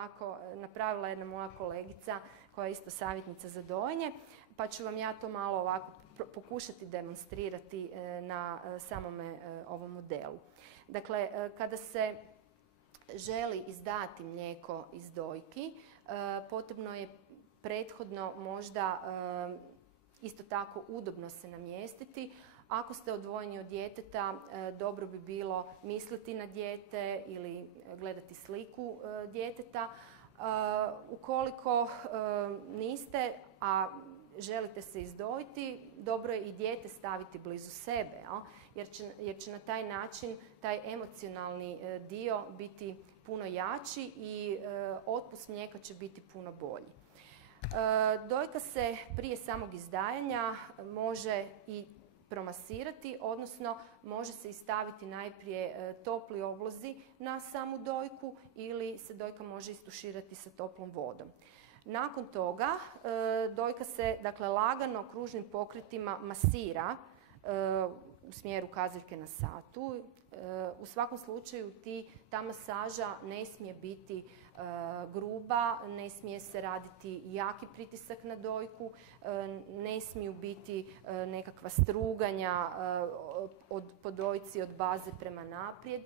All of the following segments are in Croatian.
ovako napravila jedna moja kolegica koja je isto savjetnica za dojenje, pa ću vam ja to malo ovako pokušati demonstrirati na samome ovom modelu. Dakle, kada se želi izdati mlijeko iz dojki, potrebno je prethodno možda isto tako udobno se namjestiti. Ako ste odvojeni od djeteta, dobro bi bilo misliti na dijete ili gledati sliku djeteta. Ukoliko niste, a želite se izdojiti, dobro je i dijete staviti blizu sebe, jer će na taj način taj emocionalni dio biti puno jači i otpust mlijeka će biti puno bolji. Dojka se prije samog izdajanja može i promasirati, odnosno može se i staviti najprije topli oblozi na samu dojku ili se dojka može istuširati sa toplom vodom. Nakon toga dojka se, dakle, lagano kružnim pokretima masira u smjeru kazaljke na satu. U svakom slučaju ta masaža ne smije biti gruba, ne smije se raditi jaki pritisak na dojku, ne smiju biti nekakva struganja po dojci od baze prema naprijed.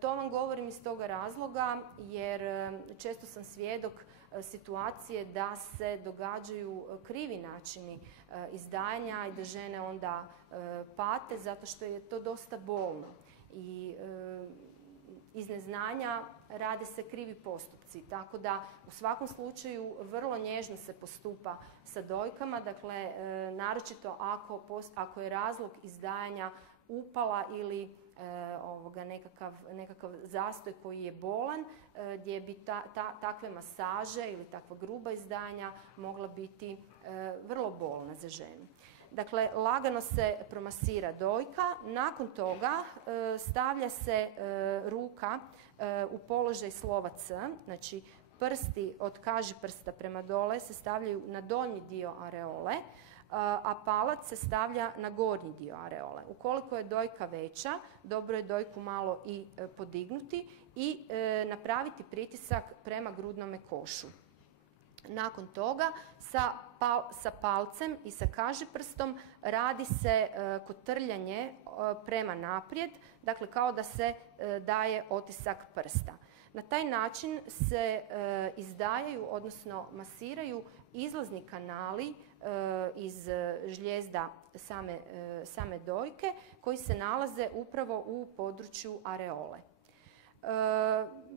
To vam govorim iz toga razloga jer često sam svjedok situacije da se događaju krivi načini izdajanja i da žene onda pate zato što je to dosta bolno. I iz neznanja rade se krivi postupci, tako da u svakom slučaju vrlo nježno se postupa sa dojkama, dakle naročito ako je razlog izdajanja upala ili nekakav zastoj koji je bolan, gdje bi takve masaže ili takva gruba izdanja mogla biti vrlo bolna za ženu. Dakle, lagano se promasira dojka, nakon toga stavlja se ruka u položaj slova C, znači prsti od kažiprsta prema dole se stavljaju na donji dio areole, a palac se stavlja na gornji dio areole. Ukoliko je dojka veća, dobro je dojku malo i podignuti i napraviti pritisak prema grudnome košu. Nakon toga sa palcem i sa kažiprstom radi se kotrljanje prema naprijed, dakle kao da se daje otisak prsta. Na taj način se izdajaju, odnosno masiraju izlazni kanali iz žlijezda same dojke koji se nalaze upravo u području areole.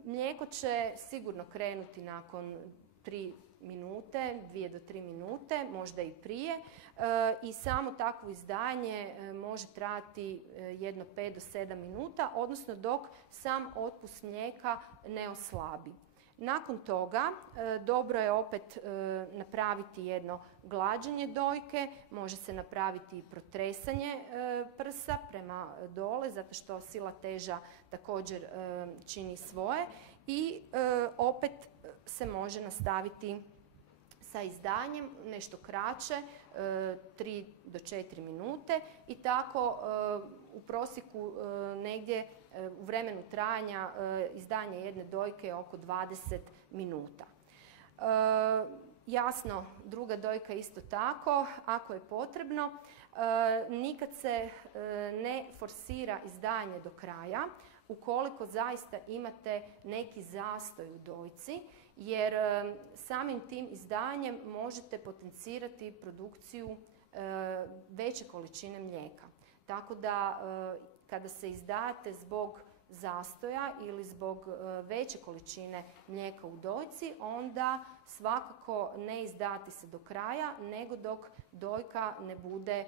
Mlijeko će sigurno krenuti nakon 3 minute, 2 do 3 minute, možda i prije, i samo takvo izdajanje može trajati jedno 5 do 7 minuta, odnosno dok sam otpust mlijeka ne oslabi. Nakon toga dobro je opet napraviti jedno glađenje dojke, može se napraviti i protresanje prsa prema dole, zato što sila teža također čini svoje i opet se može nastaviti sa izdanjem, nešto kraće, 3 do 4 minute i tako u prosjeku negdje u vremenu trajanja izdanja jedne dojke je oko 20 minuta. Jasno, druga dojka isto tako, ako je potrebno. Nikad se ne forsira izdajanje do kraja, ukoliko zaista imate neki zastoj u dojci, jer samim tim izdajanjem možete potencirati produkciju veće količine mlijeka. Tako da kada se izdajate zbog zastoja ili zbog veće količine mlijeka u dojci, onda svakako ne izdati se do kraja, nego dok dojka ne bude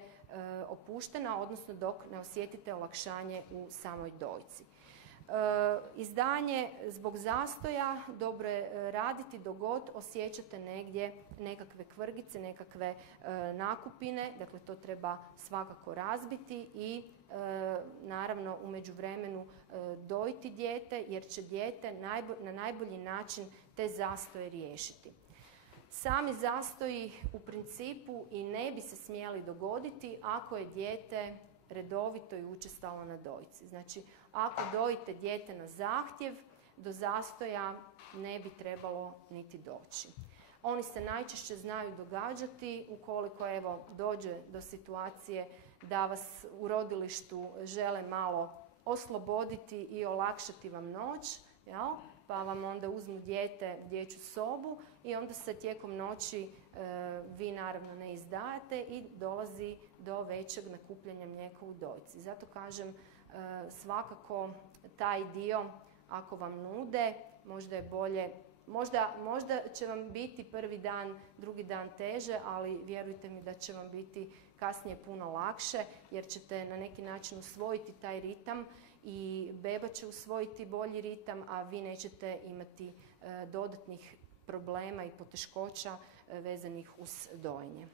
opuštena, odnosno dok ne osjetite olakšanje u samoj dojci. Izdanje zbog zastoja dobro je raditi dok god osjećate negdje nekakve kvrgice, nekakve nakupine, dakle to treba svakako razbiti i naravno u međuvremenu dojiti dijete, jer će dijete na najbolji način te zastoje riješiti. Sami zastoji u principu i ne bi se smjeli dogoditi ako je dijete redovito i učestalo na dojci. Znači, ako dojite dijete na zahtjev, do zastoja ne bi trebalo niti doći. Oni se najčešće znaju događati ukoliko evo dođe do situacije da vas u rodilištu žele malo osloboditi i olakšati vam noć, jel? Pa vam onda uzmu dijete, dječju sobu i onda se tijekom noći vi naravno ne izdajete i dolazi do većeg nakupljanja mlijeka u dojci. Zato kažem, svakako taj dio ako vam nude, možda je bolje, možda će vam biti prvi dan, drugi dan teže, ali vjerujte mi da će vam biti kasnije puno lakše jer ćete na neki način usvojiti taj ritam i beba će usvojiti bolji ritam, a vi nećete imati dodatnih problema i poteškoća vezanih uz dojenje.